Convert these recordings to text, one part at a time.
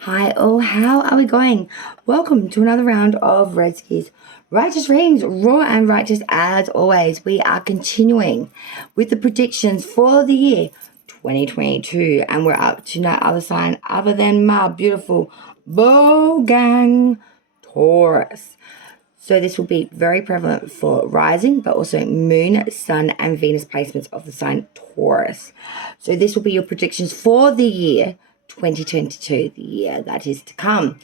Hi, oh, how are we going? Welcome to another round of Redski's Righteous Readings, raw and righteous as always. We are continuing with the predictions for the year 2022, and we're up to no other sign other than my beautiful bow gang, Taurus. So this will be very prevalent for rising, but also moon, sun, and Venus placements of the sign Taurus. So this will be your predictions for the year 2022, the year that is to come.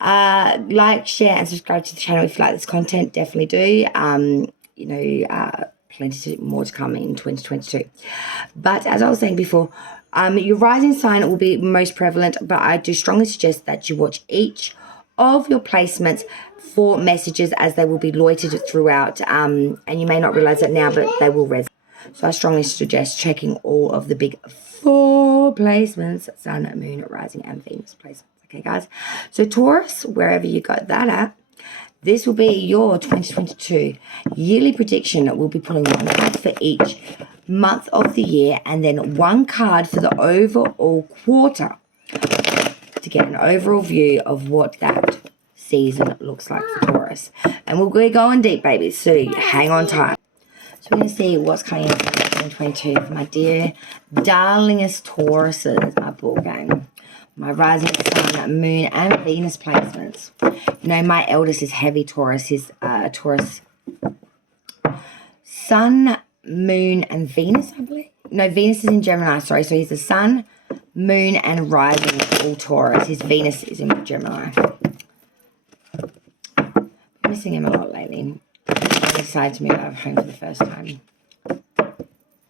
Like, share, and subscribe to the channel if you like this content. Definitely do. Plenty more to come in 2022. But as I was saying before, your rising sign will be most prevalent, but I do strongly suggest that you watch each of your placements for messages, as they will be loitered throughout, and you may not realize it now, but they will resonate. So I strongly suggest checking all of the big 4 placements: sun, moon, rising, and Venus placements. Okay, guys? So Taurus, wherever you got that at, this will be your 2022 yearly prediction. We'll be pulling one card for each month of the year, and then one card for the overall quarter, to get an overall view of what that season looks like for Taurus. And we'll be going deep, babies, so hang on tight. So we're going to see what's coming in for 2022 for my dear, darlingest Tauruses, my ball game. My rising sun, moon, and Venus placements. You know, my eldest is heavy Taurus. His Taurus sun, moon, and Venus, I believe. No, Venus is in Gemini, sorry. So he's the sun, moon, and rising all Taurus. His Venus is in Gemini. I'm missing him a lot lately. I decided to move out of home for the first time.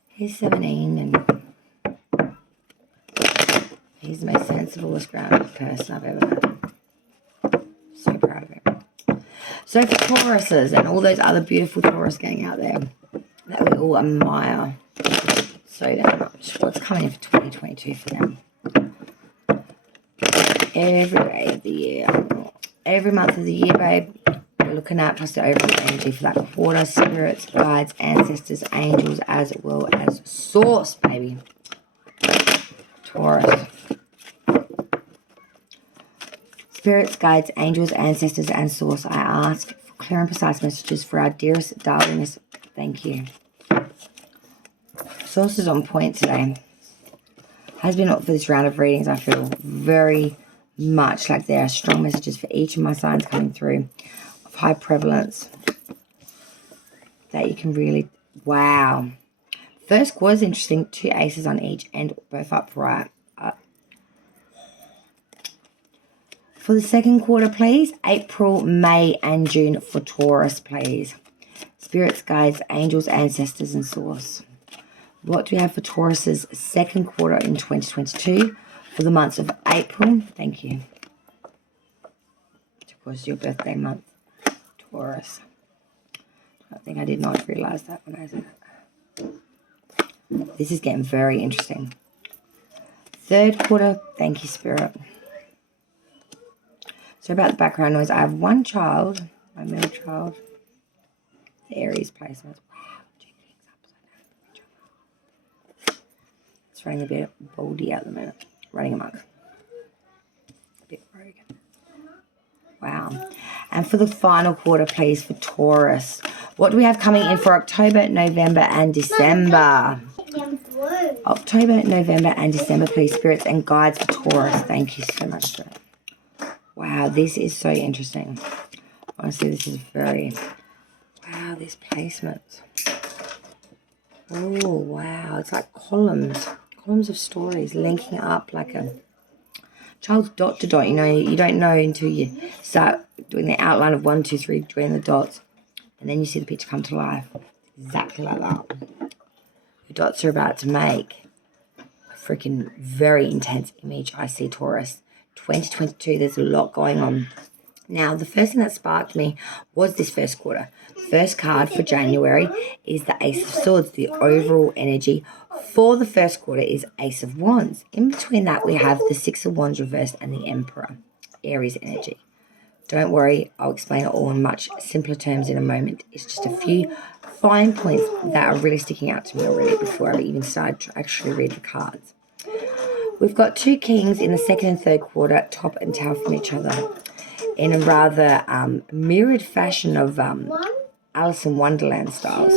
He's 17 and he's the most sensiblest, grounded person I've ever met. So proud of him. So for Tauruses and all those other beautiful Taurus gang out there that we all admire so damn much, what's coming in for 2022 for them? Every day of the year, every month of the year, babe, we're looking at plus the overall energy for that quarter: spirits, guides, ancestors, angels, as well as source, baby. Taurus. Spirits, guides, angels, ancestors, and source, I ask for clear and precise messages for our dearest, darlingest. Thank you. Source is on point today. Has been up for this round of readings. I feel very much like there are strong messages for each of my signs coming through, of high prevalence, that you can really, wow. First was interesting, 2 aces on each and both upright. For the second quarter, please, April, May, and June for Taurus, please. Spirits, guides, angels, ancestors, and source. What do we have for Taurus's second quarter in 2022 for the months of April? Thank you. Of course, your birthday month, Taurus. I think I did not realize that when I said that. This is getting very interesting. Third quarter, thank you, Spirit. So about the background noise, I have one child, my middle child, the Aries placement. Wow, 2 things upside down. It's running a bit baldy at the minute, running amok. A bit rogue. Wow. And for the final quarter, please, for Taurus, what do we have coming in for October, November, and December? October, November, and December, please, spirits and guides for Taurus. Thank you so much, Spirit. Wow, this is so interesting. Honestly, this is very... Wow, this placement. Oh, wow. It's like columns. Columns of stories linking up like a child's dot to dot. You know, you don't know until you start doing the outline of 1, 2, 3, doing the dots. And then you see the picture come to life. Exactly like that. Your dots are about to make a freaking very intense image. I see, Taurus. 2022, there's a lot going on. Now, the first thing that sparked me was this first quarter. First card for January is the Ace of Swords. The overall energy for the first quarter is Ace of Wands. In between that, we have the Six of Wands reversed and the Emperor, Aries energy. Don't worry, I'll explain it all in much simpler terms in a moment. It's just a few fine points that are really sticking out to me already before I even started to actually read the cards. We've got two kings in the second and third quarter, top and tail from each other, in a rather mirrored fashion of Alice in Wonderland styles.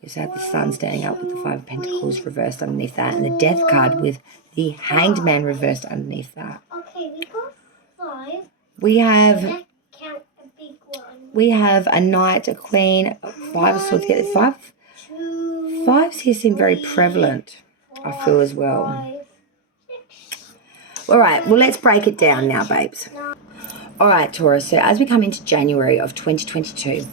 We just have the sun standing up with the Five of Pentacles reversed underneath that, and the Death card with the Hanged Man reversed underneath that. Okay, we got 5. We have Let's count a big one. we have a Knight, a Queen, 5 of Swords. Get the 5. 2, 5s here seem very prevalent, I feel, as well. 5, 6. All right, well, let's break it down now, babes. All right, Taurus, so as we come into January of 2022,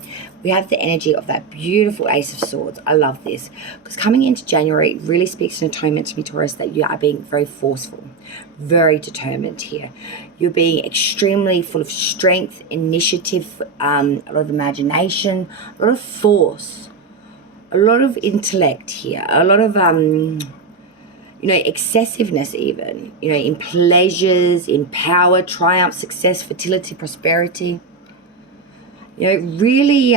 we have the energy of that beautiful Ace of Swords. I love this because coming into January, it really speaks an atonement to me, Taurus, that you are being very forceful, very determined here. You're being extremely full of strength, initiative, a lot of imagination, a lot of force, a lot of intellect here, a lot of excessiveness even, in pleasures, in power, triumph, success, fertility, prosperity. Really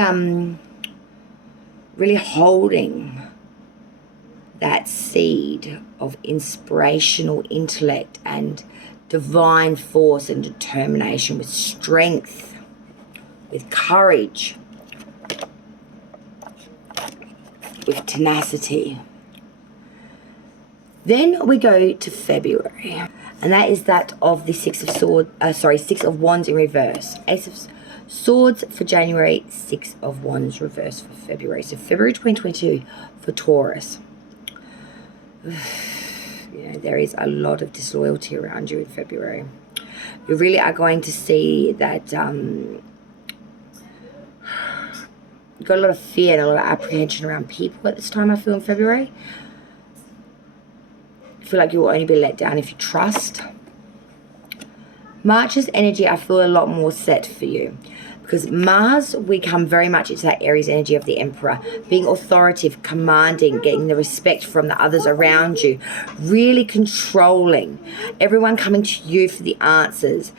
holding that seed of inspirational intellect and divine force and determination with strength, with courage, with tenacity. Then we go to February, and that is that of the Six of Wands in reverse. Ace of Swords for January, 6 of Wands reverse for February. So February 2022 for Taurus. There is a lot of disloyalty around you in February. You really are going to see that you've got a lot of fear and a lot of apprehension around people at this time, I feel, in February. I feel like you will only be let down if you trust. March's energy, I feel, a lot more set for you. Because Mars, we come very much into that Aries energy of the Emperor, being authoritative, commanding, getting the respect from the others around you, really controlling, everyone coming to you for the answers,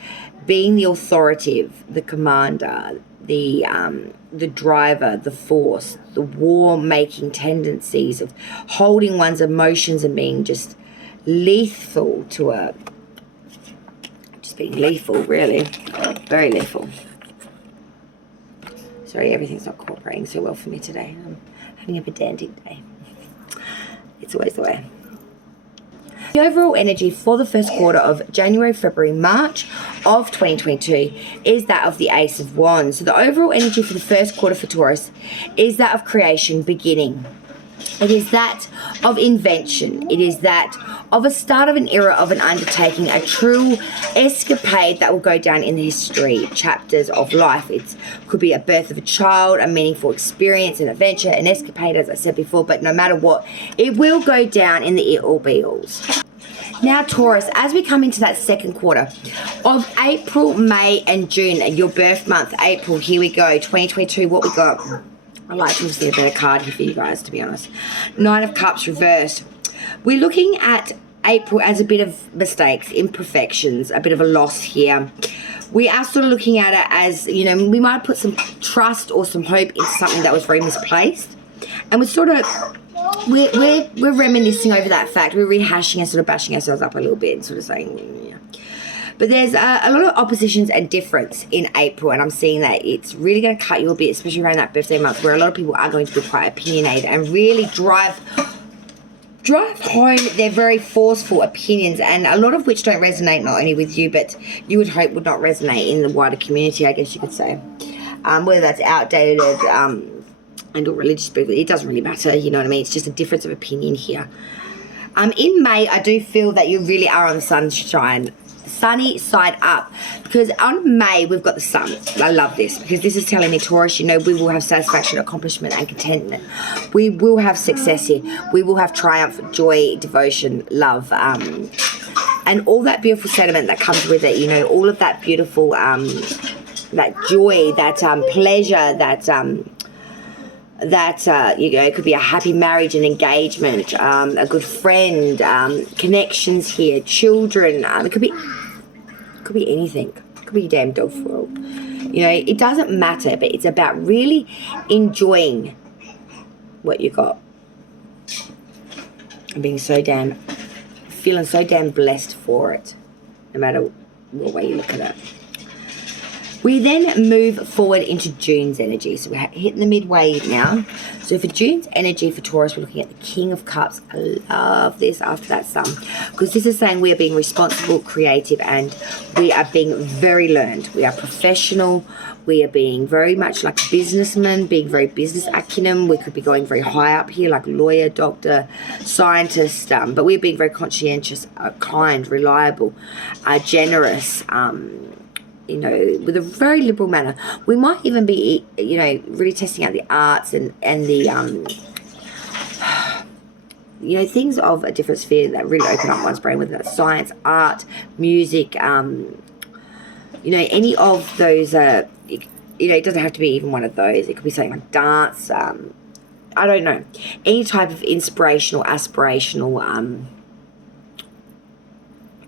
being the authoritative, the commander, the driver, the force, the war-making tendencies of holding one's emotions and being just lethal to being lethal, really, very lethal. Sorry, everything's not cooperating so well for me today. I'm having a pedantic day. It's always the way. The overall energy for the first quarter of January, February, March of 2022 is that of the Ace of Wands. So the overall energy for the first quarter for Taurus is that of creation, beginning. It is that of invention. It is that of a start of an era of an undertaking, a true escapade that will go down in the history chapters of life. It could be a birth of a child, a meaningful experience, an adventure, an escapade, as I said before, but no matter what, it will go down in the it-all-be-alls. Now, Taurus, as we come into that second quarter of April, May, and June, your birth month, April, here we go, 2022, what we got? I like to see a better card here for you guys, to be honest. Nine of Cups reversed. We're looking at April as a bit of mistakes, imperfections, a bit of a loss here. We are sort of looking at it as, we might put some trust or some hope into something that was very misplaced. And we're sort of, we're reminiscing over that fact. We're rehashing and sort of bashing ourselves up a little bit and sort of saying, yeah. But there's a lot of oppositions and difference in April, and I'm seeing that it's really going to cut you a bit, especially around that birthday month, where a lot of people are going to be quite opinionated and really drive home their very forceful opinions, and a lot of which don't resonate not only with you, but you would hope would not resonate in the wider community, I guess you could say. Whether that's outdated and or religious, but it doesn't really matter, you know what I mean? It's just a difference of opinion here. In May, I do feel that you really are on the sunny side up, because on May we've got the sun. I love this because this is telling me, Taurus, we will have satisfaction, accomplishment, and contentment. We will have success here. We will have triumph, joy, devotion, love, and all that beautiful sentiment that comes with it. All of that beautiful, that joy, that pleasure, that it could be a happy marriage and engagement, a good friend, connections here, children. It could be anything. It could be your damn dog for all. It doesn't matter, but it's about really enjoying what you got and being so damn feeling so damn blessed for it, no matter what way you look at it. We then move forward into June's energy. So we're hitting the midway now. So for June's energy for Taurus, we're looking at the King of Cups. I love this after that Sun, because this is saying we are being responsible, creative, and we are being very learned. We are professional. We are being very much like businessmen, being very business acumen. We could be going very high up here, like lawyer, doctor, scientist, but we're being very conscientious, kind, reliable, generous, with a very liberal manner. We might even be, really testing out the arts and the, things of a different sphere that really open up one's brain, whether that's science, art, music, any of those, it doesn't have to be even one of those. It could be something like dance, I don't know. Any type of inspirational, aspirational,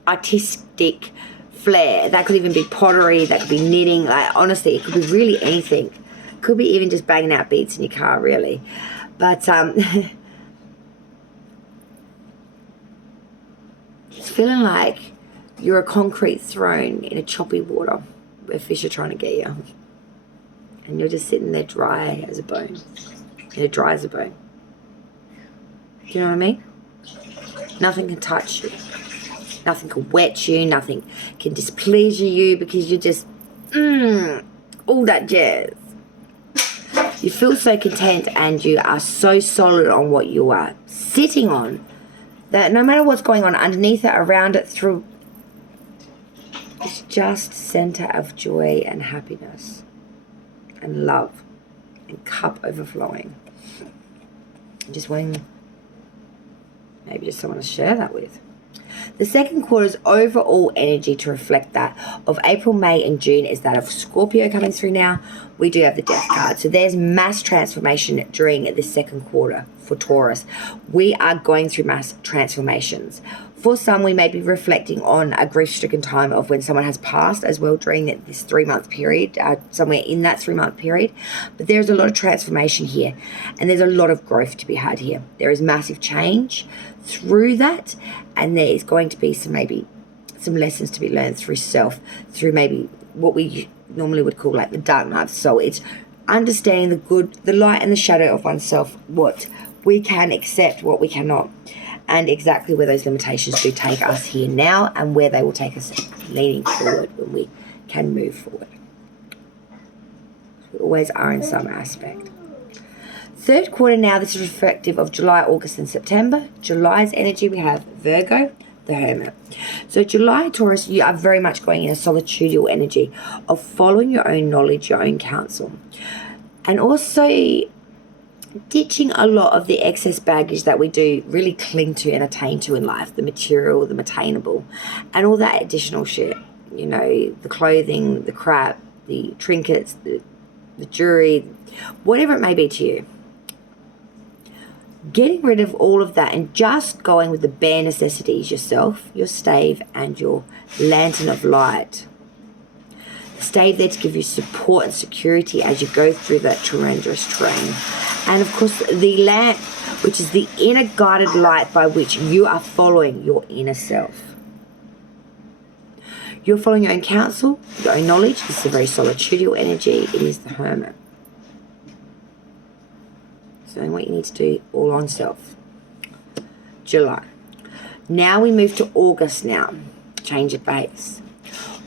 artistic flair. That could even be pottery, that could be knitting. Like, honestly, it could be really anything. It could be even just banging out beats in your car, really. But it's feeling like you're a concrete throne in a choppy water where fish are trying to get you. And you're just sitting there dry as a bone. And dry as a bone. Do you know what I mean? Nothing can touch you. Nothing can wet you. Nothing can displeasure you, because you're just, all that jazz. You feel so content, and you are so solid on what you are sitting on, that no matter what's going on underneath it, around it, through, it's just center of joy and happiness and love and cup overflowing. Just wanting maybe just someone to share that with. The second quarter's overall energy to reflect that of April, May, and June is that of Scorpio coming through now. We do have the Death card. So there's mass transformation during this second quarter for Taurus. We are going through mass transformations. For some, we may be reflecting on a grief-stricken time of when someone has passed as well during this 3-month period, somewhere in that 3-month period. But there's a lot of transformation here, and there's a lot of growth to be had here. There is massive change through that, and there is going to be some lessons to be learned through self, through maybe what we normally would call like the dark night of the soul. It's understanding the good, the light, and the shadow of oneself, what we can accept, what we cannot, and exactly where those limitations do take us here now, and where they will take us leaning forward when we can move forward. We always are in some aspect. Third quarter now, this is reflective of July, August, and September. July's energy, we have Virgo, the Hermit. So July, Taurus, you are very much going in a solitudinal energy of following your own knowledge, your own counsel. And also ditching a lot of the excess baggage that we do really cling to and attain to in life, the material, the attainable, and all that additional shit, the clothing, the crap, the trinkets, the jewelry, whatever it may be to you. Getting rid of all of that and just going with the bare necessities, yourself, your stave, and your lantern of light. Stay there to give you support and security as you go through that tremendous terrain. And of course, the lamp, which is the inner guided light by which you are following your inner self. You're following your own counsel, your own knowledge. This is a very solitudinal energy. It is the Hermit. So what you need to do, all on self. July. Now we move to August now. Change of base.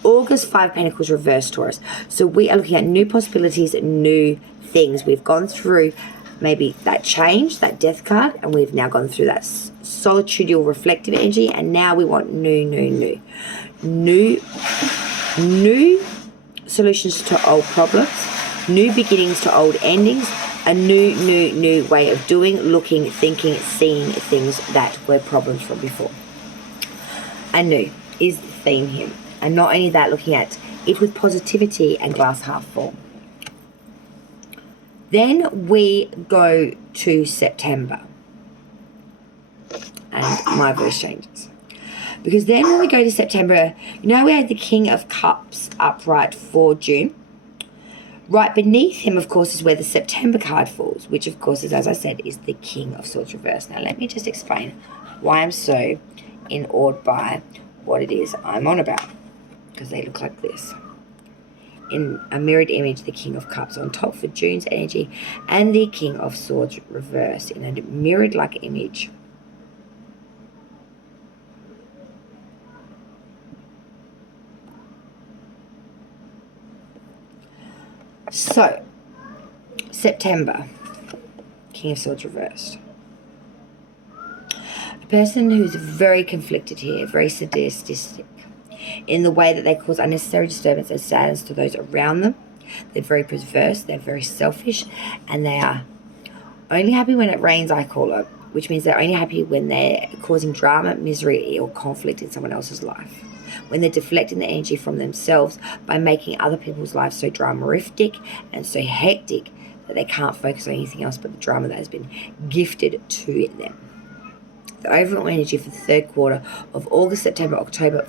August, 5 Pentacles reverse, Taurus. So we are looking at new possibilities, new things. We've gone through maybe that change, that Death card, and we've now gone through that solitudinal reflective energy, and now we want new solutions to old problems, new beginnings to old endings, a new way of doing, looking, thinking, seeing things that were problems from before. And new is the theme here. And not only that, looking at it with positivity and glass half full. Then we go to September. And my voice changes. Because then when we go to September, we had the King of Cups upright for June. Right beneath him, of course, is where the September card falls, which, of course, is, as I said, is the King of Swords reversed. Now, let me just explain why I'm so in awed by what it is I'm on about, because they look like this. In a mirrored image, the King of Cups on top for June's energy, and the King of Swords reversed in a mirrored like image. So, September, King of Swords reversed. A person who's very conflicted here, very sadistic, in the way that they cause unnecessary disturbance and sadness to those around them. They're very perverse, they're very selfish, and they are only happy when it rains, I call it, which means they're only happy when they're causing drama, misery, or conflict in someone else's life. When they're deflecting the energy from themselves by making other people's lives so dramatific and so hectic that they can't focus on anything else but the drama that has been gifted to them. The overall energy for the third quarter of August, September, October,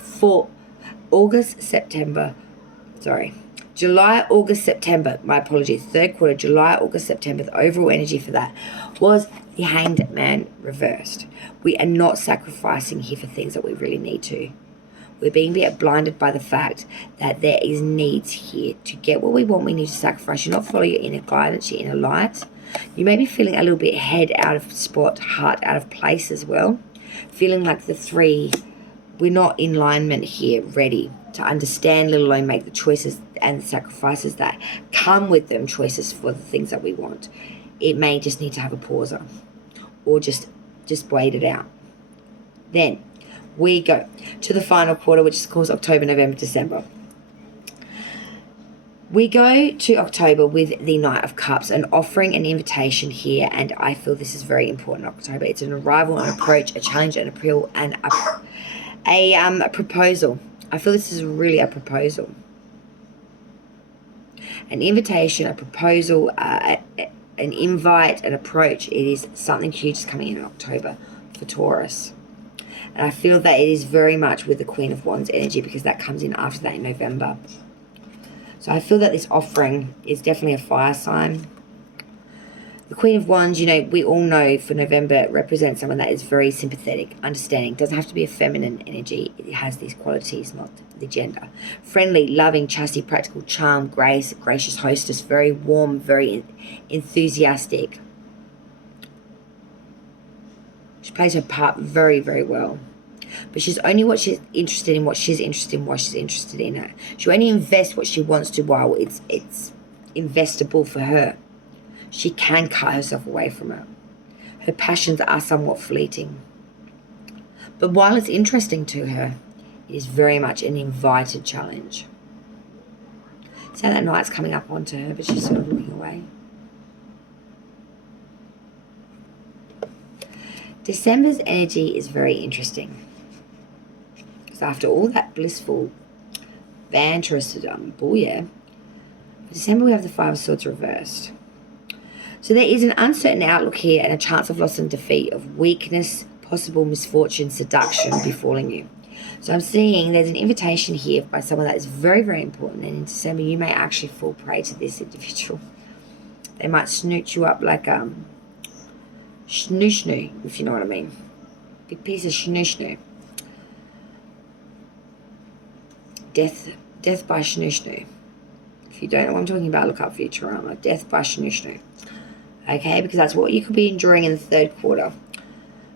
July, August, September, my apologies, third quarter, July, August, September, the overall energy for that was the Hanged Man reversed. We are not sacrificing here for things that we really need to. We're being a bit blinded by the fact that there is needs here. To get what we want, we need to sacrifice. You're not following your inner guidance, your inner light. You may be feeling a little bit head out of spot, heart out of place as well. Feeling like the three, we're not in alignment here, ready to understand, let alone make the choices and the sacrifices that come with them, choices for the things that we want. It may just need to have a pauser or just wait it out. Then we go to the final quarter, which is, of course, October, November, December. We go to October with the Knight of Cups, an offering, an invitation here, and I feel this is very important in October. It's an arrival, an approach, a challenge, an appeal, and a proposal. I feel this is really a proposal. An invitation, a proposal, an invite, an approach. It is something huge is coming in October for Taurus. And I feel that it is very much with the Queen of Wands energy, because that comes in after that in November. So I feel that this offering is definitely a fire sign. The Queen of Wands, you know, we all know for November it represents someone that is very sympathetic, understanding. It doesn't have to be a feminine energy. It has these qualities, not the gender. Friendly, loving, chastity, practical, charm, grace, gracious hostess, very warm, very enthusiastic. She plays her part very, very well. But she's only what she's interested in, what she's interested in, what she's interested in her. She'll only invest what she wants to while it's investable for her. She can cut herself away from it. Her passions are somewhat fleeting. But while it's interesting to her, it is very much an invited challenge. So that night's coming up onto her, but she's sort of looking away. December's energy is very interesting. So after all that blissful, banterous booyah, for December we have the Five of Swords reversed. So there is an uncertain outlook here and a chance of loss and defeat, of weakness, possible misfortune, seduction befalling you. So I'm seeing there's an invitation here by someone that is very, very important, and in December you may actually fall prey to this individual. They might snooch you up like schnoo, if you know what I mean. Big piece of schnoo. Death by schnoo. If you don't know what I'm talking about, look up Futurama. Death by schnoo. Okay, because that's what you could be enjoying in the third quarter.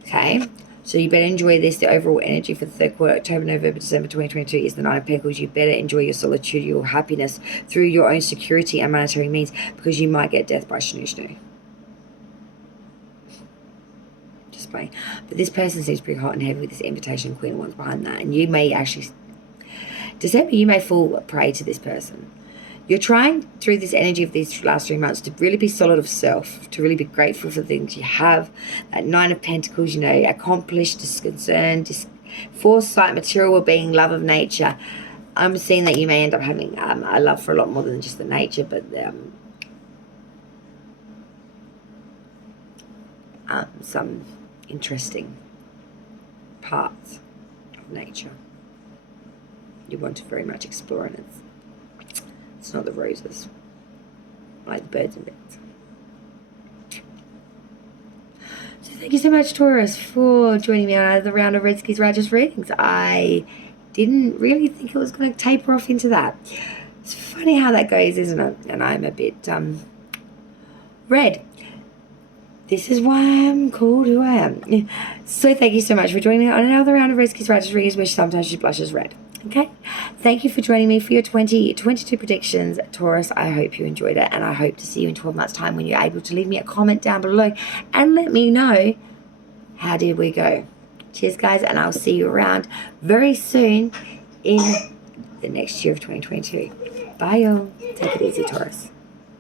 Okay, so you better enjoy this. The overall energy for the third quarter, October, November, December 2022, is the Nine of Pentacles. You better enjoy your solitude, your happiness through your own security and monetary means, because you might get death by schnoo. Just playing. But this person seems pretty hot and heavy with this invitation, Queen of Wands behind that, and you may actually, December, you may fall prey to this person. You're trying through this energy of these last 3 months to really be solid of self, to really be grateful for the things you have. That Nine of Pentacles, you know, accomplished, disconcerned, foresight, material well-being, love of nature. I'm seeing that you may end up having a love for a lot more than just the nature, but some interesting parts of nature you want to very much explore, and it's not the roses, like the birds and bits. So thank you so much, Taurus, for joining me on another round of Red Skis Righteous readings. I didn't really think it was going to taper off into that. It's funny how that goes, isn't it? And I'm a bit red. This is why I'm called who I am. So thank you so much for joining me on another round of Red Skis Righteous readings, which sometimes she blushes red. Okay, thank you for joining me for your 2022 predictions, Taurus. I hope you enjoyed it, and I hope to see you in 12 months' time when you're able to leave me a comment down below and let me know how did we go. Cheers, guys, and I'll see you around very soon in the next year of 2022. Bye, y'all. Take it easy, Taurus.